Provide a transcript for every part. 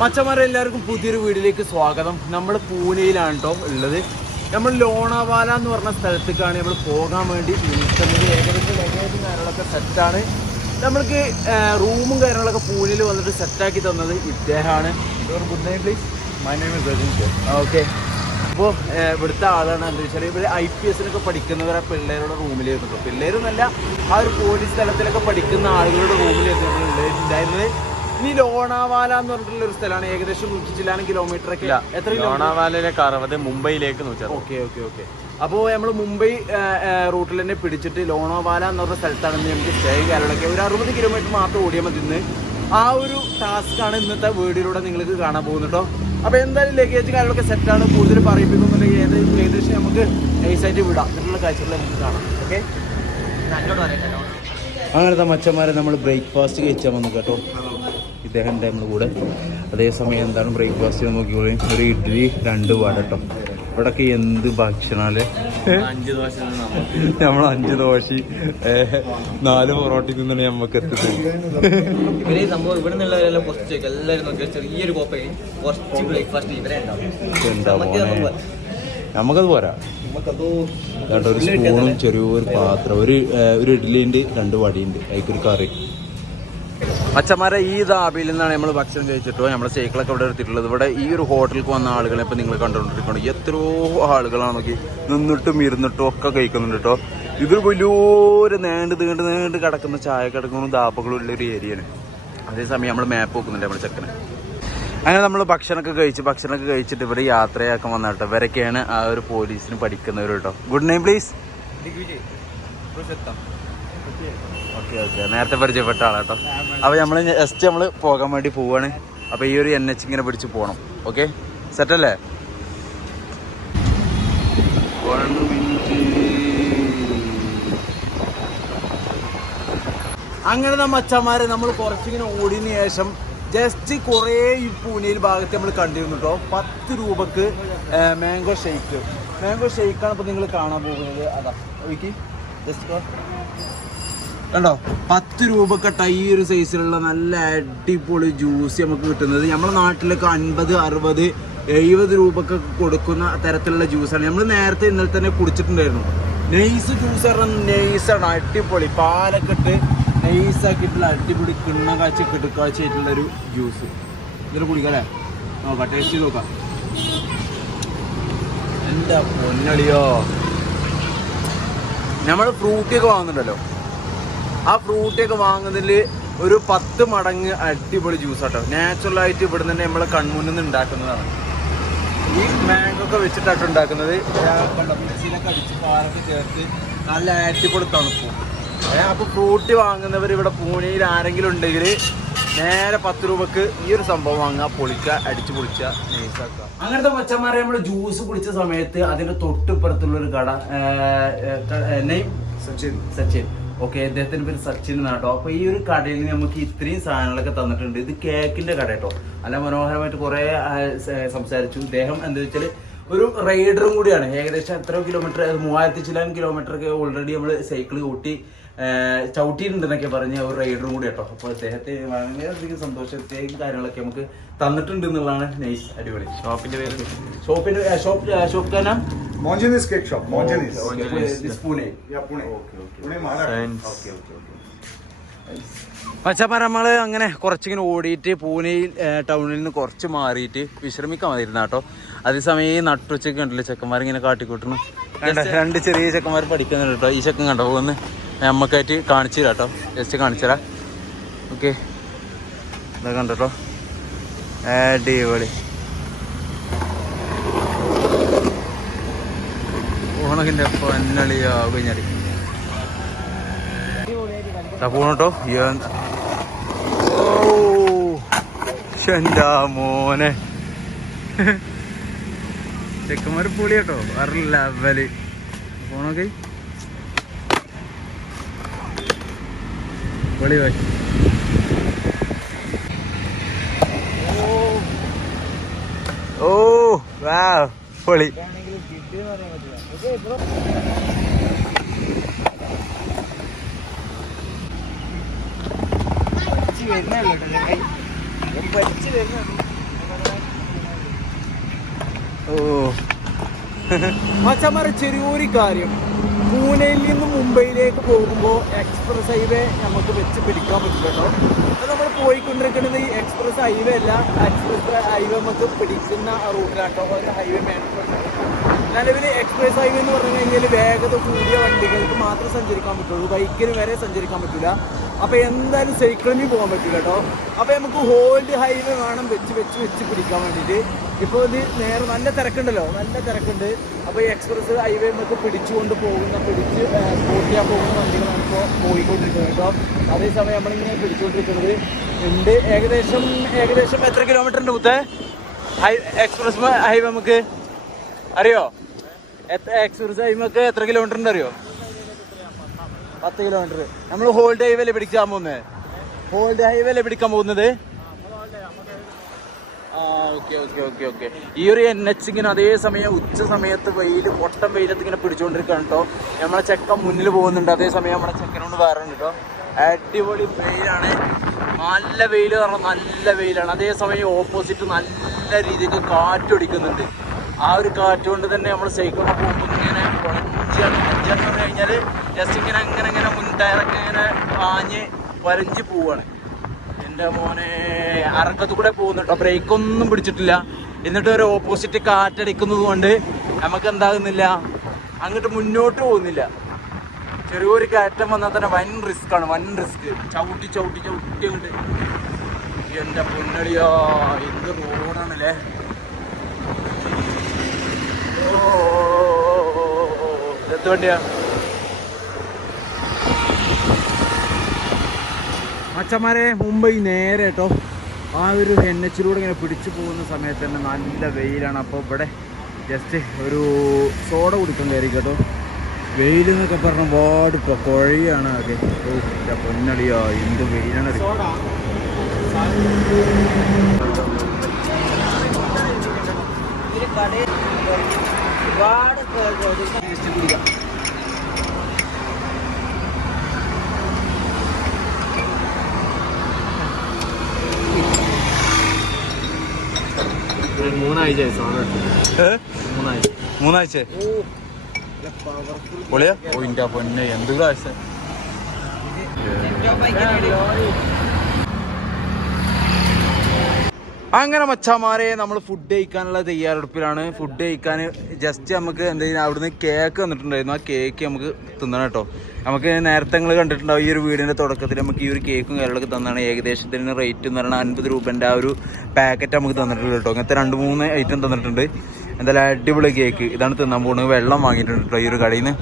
മച്ചന്മാരെ എല്ലാവർക്കും പുതിയൊരു വീഡിയോയിലേക്ക് സ്വാഗതം. നമ്മൾ പൂനെയിലാണ് കേട്ടോ ഉള്ളത്. നമ്മൾ ലോണാവാല എന്ന് പറഞ്ഞ സ്ഥലത്തേക്കാണ് നമ്മൾ പോകാൻ വേണ്ടി നിൽക്കുന്നത്. ഏകദേശം ലഗേജും കാര്യങ്ങളൊക്കെ സെറ്റാണ്. നമ്മൾക്ക് റൂമും കാര്യങ്ങളൊക്കെ പൂനെയിൽ വന്നിട്ട് സെറ്റാക്കി തന്നത് ഇദ്ദേഹമാണ്. Good night please. My name is Rajeesh. Okay. അപ്പോൾ ഇവിടുത്തെ ആളാണ് എന്താ വെച്ചാൽ ഇവർ IPS പഠിക്കുന്നവരെ പിള്ളേരുടെ റൂമിലായിരുന്നു. പിള്ളേരൊന്നല്ല, ആ ഒരു പോലീസ് തലത്തിലൊക്കെ പഠിക്കുന്ന ആളുകളുടെ റൂമിലായിരുന്നു നമ്മൾ ഉണ്ടായിരുന്നത്. ഇനി ലോണാവാല എന്ന് പറഞ്ഞിട്ടുള്ള ഒരു സ്ഥലമാണ്. ഏകദേശം 100 കിലോമീറ്റർ ഒക്കെ. എത്ര ലോണാവാലയിലേക്ക് 60, മുംബൈയിലേക്ക് 100. ഓക്കെ. അപ്പോൾ നമ്മൾ മുംബൈ റൂട്ടിൽ തന്നെ പിടിച്ചിട്ട് ലോണാവാല എന്ന് പറഞ്ഞ സ്ഥലത്താണെന്ന് നമുക്ക് സ്റ്റേ ചെയ്യാനുള്ളതൊക്കെ ഒരു 60 കിലോമീറ്റർ മാത്രം ഓടിയാൽ മതി. ഇന്ന് ആ ഒരു ടാസ്ക്കാണ് ഇന്നത്തെ വീഡിയോയിലൂടെ നിങ്ങൾക്ക് കാണാൻ പോകുന്നുട്ടോ. അപ്പോൾ എന്തായാലും ലഗേജ് കാര്യങ്ങളൊക്കെ സെറ്റാണ്. കൂടുതൽ പറയിപ്പിക്കുന്നുണ്ടെങ്കിൽ ഏകദേശം നമുക്ക് നൈസായിട്ട് വിടാം. എന്നുള്ള കാഴ്ചകൾ നമുക്ക് കാണാം. ഓക്കെ. അങ്ങനത്തെ മച്ചന്മാരെ നമ്മൾ ബ്രേക്ക്ഫാസ്റ്റ് കഴിച്ചാൽ വന്നു കേട്ടോ. ഇദ്ദേഹം നമ്മൾ കൂടെ. അതേസമയം എന്താണ് ബ്രേക്ക്ഫാസ്റ്റ് നോക്കിക്കോളി. ഒരു ഇഡ്ഡലി 2 വട കേട്ടോ. ഇവിടൊക്കെ എന്ത് ഭക്ഷണമല്ലേ. 5 ദോശ, നമ്മൾ 5 ദോശ 4 പൊറോട്ട തിന്നാണ് നമുക്ക് എത്തുന്നത്. ഇവരെ സംഭവം ഇവിടെ നിന്നുള്ളവരെല്ലാം കുറച്ച് എല്ലാവരും നോക്കിയാൽ ചെറിയൊരു കോപ്പയിൽ കുറച്ച് ബ്രേക്ക്ഫാസ്റ്റ് ഇവരെ ഉണ്ടാവും. നമുക്കത് പോരാ. ഒരു സ്പൂണും ചെറിയൊരു പാത്രം, ഒരു ഇഡ്ഡലിയുണ്ട്, 2 വടിയുണ്ട്, അതിക്കൊരു കറി. അച്ഛന്മാരെ ഈ ദാബിയിൽ നിന്നാണ് നമ്മൾ ഭക്ഷണം കഴിച്ചിട്ടോ. നമ്മുടെ സൈക്കിളൊക്കെ ഇവിടെ എടുത്തിട്ടുള്ളത്. ഇവിടെ ഈ ഒരു ഹോട്ടലിലേക്ക് വന്ന ആളുകളെ ഇപ്പം നിങ്ങൾ കണ്ടുകൊണ്ടിരിക്കണം. എത്രയോ ആളുകളാണ് നോക്കി നിന്നിട്ടും ഇരുന്നിട്ടും ഒക്കെ കഴിക്കുന്നുണ്ട് കേട്ടോ. ഇതൊരു വലിയൊരു നീണ്ട് കിടക്കുന്ന ചായ കിടക്കുന്ന ദാബകളും ഉള്ളൊരു ഏരിയയാണ്. അതേസമയം നമ്മൾ മാപ്പ് നോക്കുന്നുണ്ട് നമ്മുടെ ചെക്കന്. അങ്ങനെ നമ്മൾ ഭക്ഷണമൊക്കെ കഴിച്ചിട്ട് ഇവിടെ യാത്രയാക്കാൻ വന്നിട്ടോ. ഇവരൊക്കെയാണ് ആ ഒരു പോലീസിന് പഠിക്കുന്നവർ കേട്ടോ. Good name please. ഓക്കെ. നേരത്തെ പരിചയപ്പെട്ട ആളാട്ടോ. അപ്പോൾ നമ്മൾ പോകാൻ വേണ്ടി പോവാണ്. അപ്പോൾ ഈ ഒരു NH ഇങ്ങനെ പിടിച്ച് പോകണം. ഓക്കെ, സെറ്റല്ലേ? അങ്ങനെ മച്ചന്മാരെ നമ്മൾ കുറച്ചിങ്ങനെ ഓടിയതിന് ശേഷം ജസ്റ്റ് കുറേ ഈ പൂനെയിൽ ഭാഗത്ത് നമ്മൾ കണ്ടിരുന്നു കേട്ടോ. 10 രൂപക്ക് മാംഗോ ഷെയ്ക്കാണ് ഇപ്പോൾ നിങ്ങൾ കാണാൻ പോകുന്നത്. അതാ ഒഴിക്ക് ജസ്റ്റ് കണ്ടോ. 10 രൂപക്കട്ട ഈ ഒരു സൈസിലുള്ള നല്ല അടിപൊളി ജ്യൂസ് നമുക്ക് കിട്ടുന്നത്. നമ്മുടെ നാട്ടിലൊക്കെ 50, 60, 70 രൂപക്ക് കൊടുക്കുന്ന തരത്തിലുള്ള ജ്യൂസാണ്. നമ്മൾ നേരത്തെ ഇന്നലെ തന്നെ കുടിച്ചിട്ടുണ്ടായിരുന്നു. നൈസ് ജ്യൂസ് പറഞ്ഞാൽ നൈസാണ്, അടിപൊളി. പാലൊക്കെ ഇട്ട് നൈസാക്കിയിട്ടുള്ള അടിപൊളി കിണ്ണ കിടുക്കാഴ്ചയായിട്ടുള്ളൊരു ജ്യൂസ്. ഇതൊരു കുടിക്കാം അല്ലേ? നോക്കാം, ടേസ്റ്റ് ചെയ്ത് നോക്കാം. എന്താ പൊന്നടിയോ. നമ്മൾ ഫ്രൂട്ടിയൊക്കെ വാങ്ങുന്നുണ്ടല്ലോ, ആ ഫ്രൂട്ടിയൊക്കെ വാങ്ങുന്നതിൽ ഒരു 10 മടങ്ങ് അടിപൊളി ജ്യൂസ് ആട്ടോ. നാച്ചുറലായിട്ട് ഇവിടെ തന്നെ നമ്മളെ കൺമുന്നിൽ നിന്ന് ഉണ്ടാക്കുന്നതാണ്. ഈ മാംഗോ ഒക്കെ വെച്ചിട്ടാട്ടോ ഉണ്ടാക്കുന്നത്. മിക്സിയിലൊക്കെ അടിച്ച് പാലൊക്കെ ചേർത്ത് നല്ല അടിപൊളി തണുപ്പും. അപ്പോൾ ഫ്രൂട്ടി വാങ്ങുന്നവർ ഇവിടെ പൂനെയിൽ ആരെങ്കിലും ഉണ്ടെങ്കിൽ നേരെ 10 രൂപക്ക് ഈ ഒരു സംഭവം വാങ്ങുക, പൊളിക്കുക, അടിച്ചു പൊളിക്കുക, നൈസാക്കുക. അങ്ങനത്തെ മച്ചന്മാരെ നമ്മൾ ജ്യൂസ് കുടിച്ച സമയത്ത് അതിൻ്റെ തൊട്ടിപ്പുറത്തുള്ളൊരു കട, നെയ്മ് സച്ചിൻ. ഓക്കെ, അദ്ദേഹത്തിൻ്റെ പേര് സച്ചിൻ എന്നാട്ടോ. അപ്പോൾ ഈ ഒരു കടയിൽ നിന്ന് നമുക്ക് ഇത്രയും സാധനങ്ങളൊക്കെ തന്നിട്ടുണ്ട്. ഇത് കേക്കിൻ്റെ കട കേട്ടോ. നല്ല മനോഹരമായിട്ട് കുറേ സംസാരിച്ചു. ഇദ്ദേഹം എന്താ വെച്ചാൽ ഒരു റൈഡറും കൂടിയാണ്. ഏകദേശം എത്ര കിലോമീറ്റർ, 3000 ചില കിലോമീറ്ററൊക്കെ ഓൾറെഡി നമ്മൾ സൈക്കിൾ ചവിട്ടിയിട്ടുണ്ടെന്നൊക്കെ പറഞ്ഞ ഒരു റൈഡറും കൂടി കേട്ടോ. അപ്പോൾ അദ്ദേഹത്തെ വളരെയധികം സന്തോഷത്തെയും കാര്യങ്ങളൊക്കെ നമുക്ക് തന്നിട്ടുണ്ട് എന്നുള്ളതാണ് നൈസ്, അടിപൊളി. ഷോപ്പിന്റെ പേര് ഷോപ്പ് का नाम Monjani's cake shop. Monjani's. This Pune. Yeah, Pune. Okay. Pune, Maharashtra. Okay. മച്ചന്മാർ നമ്മൾ അങ്ങനെ കുറച്ചിങ്ങനെ ഓടിയിട്ട് പൂനെയിൽ ടൗണിൽ നിന്ന് കുറച്ച് മാറിയിട്ട് വിശ്രമിക്കാൻ വന്നിരുന്ന കേട്ടോ. അതേസമയം ഈ നട്ടുച്ചയ്ക്ക് കണ്ടില്ല ചെക്കന്മാരിങ്ങനെ കാട്ടിക്കൂട്ടുന്നു. 2 ചെറിയ ചെക്കന്മാർ പഠിക്കുന്നുണ്ട് കേട്ടോ. ഈ ചെക്കൻ കണ്ടോ പോകുന്നു, നമ്മക്കായിട്ട് കാണിച്ചു തരാം കേട്ടോ. ജസ്റ്റ് കാണിച്ചു തരാം. ഓക്കെ, ഇതാ കണ്ടോ, അടിപൊളി. ഓണക്കിൻ്റെ പൊന്നളിയോ കുഞ്ഞടി പോണോട്ടോ. എന്താ മോനെ, ചെക്കന്മാര് പൊളി കേട്ടോ, വേറെ ലെവല്. പോണോക്കെ പൊളി പോയി. ഓ വാ പൊളി. വരുന്നല്ലോ, പരിച്ച് വരുന്നുള്ളൂ. ഓ മച്ചന്മാരെ ചെറിയൊരു കാര്യം, പൂനെയിൽ നിന്ന് മുംബൈയിലേക്ക് പോകുമ്പോൾ എക്സ്പ്രസ് ഹൈവേ നമുക്ക് വെച്ച് പിടിക്കാൻ പറ്റില്ല കേട്ടോ. അത് നമ്മൾ പോയിക്കൊണ്ടിരിക്കുന്നത് ഈ എക്സ്പ്രസ് ഹൈവേ അല്ല, എക്സ്പ്രസ് ഹൈവേ നമുക്ക് പിടിക്കുന്ന റൂട്ടിലാട്ടോ. ഒരു ഹൈവേ നിലവിൽ എക്സ്പ്രസ് ഹൈവേ എന്ന് പറഞ്ഞു കഴിഞ്ഞാൽ വേഗത കൂടിയ വണ്ടികൾക്ക് മാത്രമേ സഞ്ചരിക്കാൻ പറ്റുള്ളൂ, ബൈക്കിന് വരെ സഞ്ചരിക്കാൻ പറ്റില്ല. അപ്പോൾ എന്തായാലും സൈക്കിളിന് പോകാൻ പറ്റില്ല കേട്ടോ. അപ്പോൾ നമുക്ക് ഹോൾഡ് ഹൈവേ വേണം വെച്ച് പിടിക്കാൻ വേണ്ടിയിട്ട്. ഇപ്പോൾ ഇത് നേരെ നല്ല തിരക്കുണ്ടല്ലോ, നല്ല തിരക്കുണ്ട്. അപ്പോൾ ഈ എക്സ്പ്രസ് ഹൈവേ നമുക്ക് പിടിച്ച് സ്പോട്ട് ചെയ്യാൻ പോകുന്ന വണ്ടികളാണ് ഇപ്പോൾ പോയിക്കൊണ്ടിരിക്കുന്നത് കേട്ടോ. അതേസമയം നമ്മളിങ്ങനെ പിടിച്ചുകൊണ്ടിരിക്കുന്നത് ഉണ്ട്. ഏകദേശം എത്ര കിലോമീറ്റർ ഉണ്ട് മുത്തേ എക്സ്പ്രസ് ഹൈവേ? നമുക്ക് അറിയോ എക്സ്പ്രസ് ഹൈവേ എത്ര കിലോമീറ്റർ ഉണ്ട് അറിയോ? 10 കിലോമീറ്റർ. നമ്മൾ ഹോൾഡ് ഹൈവേയിലെ പിടിക്കാൻ പോകുന്നത്. ഓക്കെ. ഈ ഒരു NH ഇങ്ങനെ അതേ സമയം ഉച്ച സമയത്ത് പൊട്ടം വെയിലത്ത് ഇങ്ങനെ പിടിച്ചുകൊണ്ടിരിക്കുകയാണ് കേട്ടോ. നമ്മളെ ചെക്കൻ മുന്നിൽ പോകുന്നുണ്ട്, അതേസമയം നമ്മളെ ചെക്കനോട് വേറുണ്ട് കേട്ടോ. അടിപൊളി വെയിലാണ്, നല്ല വെയിൽ പറഞ്ഞാൽ നല്ല വെയിലാണ്. അതേസമയം ഓപ്പോസിറ്റ് നല്ല രീതിക്ക് കാറ്റൊടിക്കുന്നുണ്ട്. ആ ഒരു കാറ്റ് കൊണ്ട് തന്നെ നമ്മൾ സൈക്കിളിൽ പോകുമ്പോൾ ഇങ്ങനെ മഞ്ചാന്ന് പറഞ്ഞു കഴിഞ്ഞാൽ ജസ്റ്റ് ഇങ്ങനെ അങ്ങനെ മുൻടയറൊക്കെ ഇങ്ങനെ ആഞ്ഞ് വരഞ്ച് പോവാണ്. എൻ്റെ മോനെ അറക്കത്തു കൂടെ പോകുന്നുട്ടോ, ബ്രേക്കൊന്നും പിടിച്ചിട്ടില്ല. എന്നിട്ട് ഒരു ഓപ്പോസിറ്റ് കാറ്റടിക്കുന്നത് കൊണ്ട് നമുക്ക് എന്താകുന്നില്ല, അങ്ങോട്ട് മുന്നോട്ട് പോകുന്നില്ല. ചെറിയൊരു കയറ്റം വന്നാൽ തന്നെ വൻ റിസ്ക്. ചവിട്ടി അങ്ങോട്ട്. എൻ്റെ പൊന്നടിയോ, എന്ത് റോഡാണല്ലേ. എന്ത് വണ്ടിയാ മച്ചന്മാരെ? മുംബൈ നേരെ കേട്ടോ ആ ഒരു NH ഇങ്ങനെ പിടിച്ചു പോകുന്ന സമയത്ത് തന്നെ നല്ല വെയിലാണ്. അപ്പോൾ ഇവിടെ ജസ്റ്റ് ഒരു സോഡ കുടിക്കാൻ കയറി കേട്ടോ. വെയിലെന്നൊക്കെ പറഞ്ഞ വാട് ഇപ്പോൾ കുഴയാണ് അതെ. ഓ പൊന്നടിയോ, എന്ത് വെയിലാണ്. മൂന്നാഴ്ച പൊളിയാ. ഓ ഇൻ്റെ പൊന്നെ, എന്ത് കാഴ്ച. അങ്ങനെ മച്ചാമാരെ നമ്മൾ ഫുഡ് കഴിക്കാനുള്ള തയ്യാറെടുപ്പിലാണ്. ഫുഡ് കഴിക്കാൻ ജസ്റ്റ് നമുക്ക് എന്തെങ്കിലും അവിടുന്ന് കേക്ക് തന്നിട്ടുണ്ടായിരുന്നു. ആ കേക്ക് നമുക്ക് തിന്നണം കേട്ടോ. നമുക്ക് നേരത്തെ നിങ്ങൾ കണ്ടിട്ടുണ്ടാവും, ഈ ഒരു വീടിൻ്റെ തുടക്കത്തിൽ നമുക്ക് ഈ ഒരു കേക്കും കാര്യങ്ങളൊക്കെ തന്നാണ്. ഏകദേശത്തിന് റേറ്റ് എന്ന് പറയുന്നത് 50 രൂപേൻ്റെ ആ ഒരു പാക്കറ്റ് നമുക്ക് തന്നിട്ടുണ്ട് കേട്ടോ. അങ്ങനത്തെ 2-3 ഐറ്റം തന്നിട്ടുണ്ട്. എന്തായാലും അടിപൊളി കേക്ക്. ഇതാണ് തിന്നാൻ പോകുന്നത്. വെള്ളം വാങ്ങിയിട്ടുണ്ട് കേട്ടോ ഈ ഒരു കടയിൽ നിന്ന്.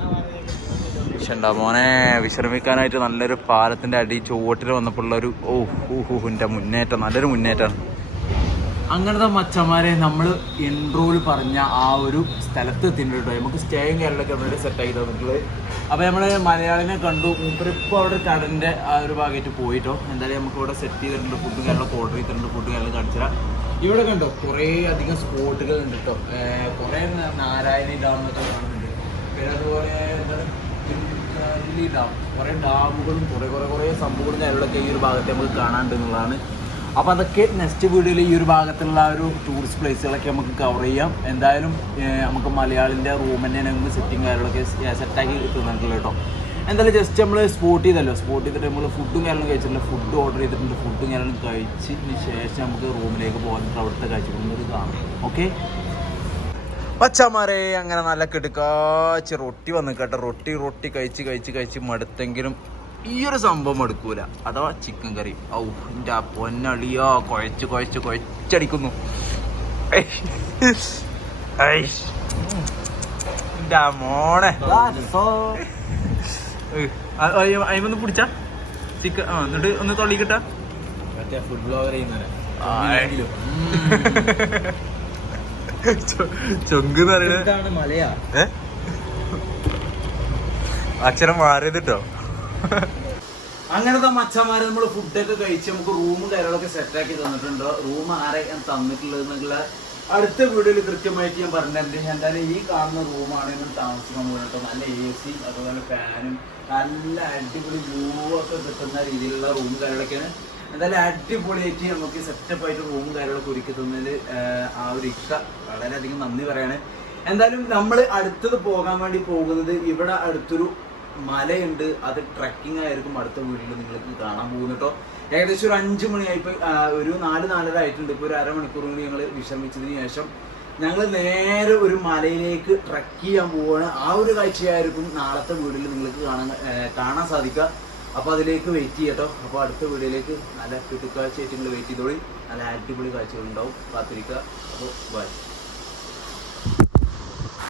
പക്ഷേ മോനെ വിശ്രമിക്കാനായിട്ട് നല്ലൊരു പാലത്തിൻ്റെ അടി ചുവട്ടിൽ വന്നപ്പോഴുള്ളൊരു എൻ്റെ മുന്നേറ്റം, നല്ലൊരു മുന്നേറ്റമാണ്. അങ്ങനത്തെ മച്ചന്മാരെ നമ്മൾ ഇൻട്രോയിൽ പറഞ്ഞ ആ ഒരു സ്ഥലത്ത് എത്തിയിട്ടുണ്ട് കേട്ടോ. നമുക്ക് സ്റ്റേയും കാര്യങ്ങളൊക്കെ അവിടെ സെറ്റാക്കി തന്നിട്ടുള്ളത്. അപ്പോൾ നമ്മൾ മലയാളിനെ കണ്ടു. മൂപ്പരിപ്പോൾ അവിടെ കടലിൻ്റെ ആ ഒരു ഭാഗമായിട്ട് പോയിട്ടോ. എന്തായാലും നമുക്ക് ഇവിടെ സെറ്റ് ചെയ്തിട്ടുണ്ട്. ഫുഡ് കാര്യങ്ങളൊക്കെ ഓർഡർ ചെയ്തിട്ടുണ്ട്. ഫുഡ് കാര്യങ്ങൾ കാണിച്ചാൽ ഇവിടെ കണ്ടോ കുറേ അധികം സ്പോട്ടുകൾ ഉണ്ട് കേട്ടോ. കുറേ നാരായണി ഡാം എന്നൊക്കെ കാണുന്നുണ്ട്. പിന്നെ അതുപോലെ എന്താണ് ഡാം, കുറേ ഡാമുകളും കുറേ സംഭവങ്ങളും കാര്യങ്ങളൊക്കെ ഈ ഒരു ഭാഗത്ത് നമുക്ക് കാണാനുണ്ട് എന്നുള്ളതാണ്. അപ്പോൾ അതൊക്കെ നെക്സ്റ്റ് വീഡിയോയിൽ ഈ ഒരു ഭാഗത്തുള്ള ഒരു ടൂറിസ്റ്റ് പ്ലേസുകളൊക്കെ നമുക്ക് കവർ ചെയ്യാം. എന്തായാലും നമുക്ക് മലയാളിൻ്റെ റൂമിൻ്റെ നമുക്ക് സെറ്റിങ് കാര്യങ്ങളൊക്കെ സെറ്റാക്കി തന്നിട്ടുള്ളൂ കേട്ടോ. എന്തായാലും ജസ്റ്റ് നമ്മൾ സ്പോട്ട് ചെയ്തിട്ട് നമ്മൾ ഫുഡും കാര്യങ്ങളും കഴിച്ചിട്ടുണ്ട്. ഫുഡ് ഓർഡർ ചെയ്തിട്ടുണ്ട്. ഫുഡും കാര്യങ്ങളും കഴിച്ചതിന് ശേഷം നമുക്ക് റൂമിലേക്ക് പോകാൻ അവിടുത്തെ കാഴ്ചകളൊന്നും കാണാം. ഓക്കെ മച്ചാമാരെ, അങ്ങനെ നല്ല കിടക്കാച്ച് റൊട്ടി വന്ന് കേട്ടോ. റൊട്ടി കഴിച്ച് മടുത്തെങ്കിലും ഈ ഒരു സംഭവം എടുക്കൂല, അഥവാ ചിക്കൻ കറി. ഔ എൻ്റെ പൊന്നളിയോ, കുഴച്ചടിക്കുന്നു. എൻ്റെ മോനെ അയിമൊന്ന് പിടിച്ച ചിക്കൻ എന്നിട്ട് ഒന്ന് തൊള്ളിക്കിട്ടാ. ഫുഡ് ബ്ലോഗർ ചൊങ്കെന്ന് പറയുന്നത് മലയാ. അക്ഷരം മാറിയത് കേട്ടോ. അങ്ങനത്തെ മച്ചന്മാരെ നമ്മൾ ഫുഡൊക്കെ കഴിച്ച് നമുക്ക് റൂമും കാര്യങ്ങളൊക്കെ സെറ്റാക്കി തന്നിട്ടുണ്ട്. റൂം ആരെ തന്നിട്ടുള്ളത് എന്നുള്ള അടുത്ത വീഡിയോയിൽ കൃത്യമായിട്ട് ഞാൻ പറഞ്ഞിട്ടുണ്ട്. എന്തായാലും ഈ കാണുന്ന റൂമാണ് നമ്മൾ താമസിക്കാൻ പോകുന്നത്. നല്ല AC, അതുപോലെ ഫാനും നല്ല അടിപൊളി വ്യൂ ഒക്കെ കിട്ടുന്ന രീതിയിലുള്ള റൂം കാര്യങ്ങളൊക്കെയാണ് എന്തായാലും അടിപൊളിയായിട്ട് നമുക്ക് സെറ്റപ്പ് ആയിട്ട് റൂമും കാര്യങ്ങളൊക്കെ ഒരുക്കി തന്നതിൽ ആ ഒരു ഇക്ക വളരെയധികം നന്ദി പറയാണ്. എന്തായാലും നമ്മൾ അടുത്തത് പോകാൻ വേണ്ടി പോകുന്നത് ഇവിടെ അടുത്തൊരു മലയുണ്ട്. അത് ട്രക്കിംഗ് ആയിരിക്കും അടുത്ത വീട്ടിൽ നിങ്ങൾക്ക് കാണാൻ പോകുന്നു കേട്ടോ. ഏകദേശം ഒരു 5 മണിയായിപ്പോൾ, ഒരു 4-4:30 ആയിട്ടുണ്ട്. ഇപ്പോൾ ഒരു അരമണിക്കൂർ കൂടി ഞങ്ങൾ വിശ്രമിച്ചതിന് ശേഷം ഞങ്ങൾ നേരെ ഒരു മലയിലേക്ക് ട്രക്ക് ചെയ്യാൻ പോവുകയാണ്. ആ ഒരു കാഴ്ചയായിരിക്കും നാളത്തെ വീഡിയോയിൽ നിങ്ങൾക്ക് കാണാൻ സാധിക്കുക. അപ്പോൾ അതിലേക്ക് വെയിറ്റ് ചെയ്യട്ടോ. അപ്പോൾ അടുത്ത വീഡിയോയിലേക്ക് നല്ല കിട്ടുക്കാഴ്ചയായിട്ട് നിങ്ങൾ വെയിറ്റ് ചെയ്തോളി. നല്ല അടിപൊളി കാഴ്ചകളുണ്ടാവും, കാത്തിരിക്കുക. അപ്പോൾ ബൈ.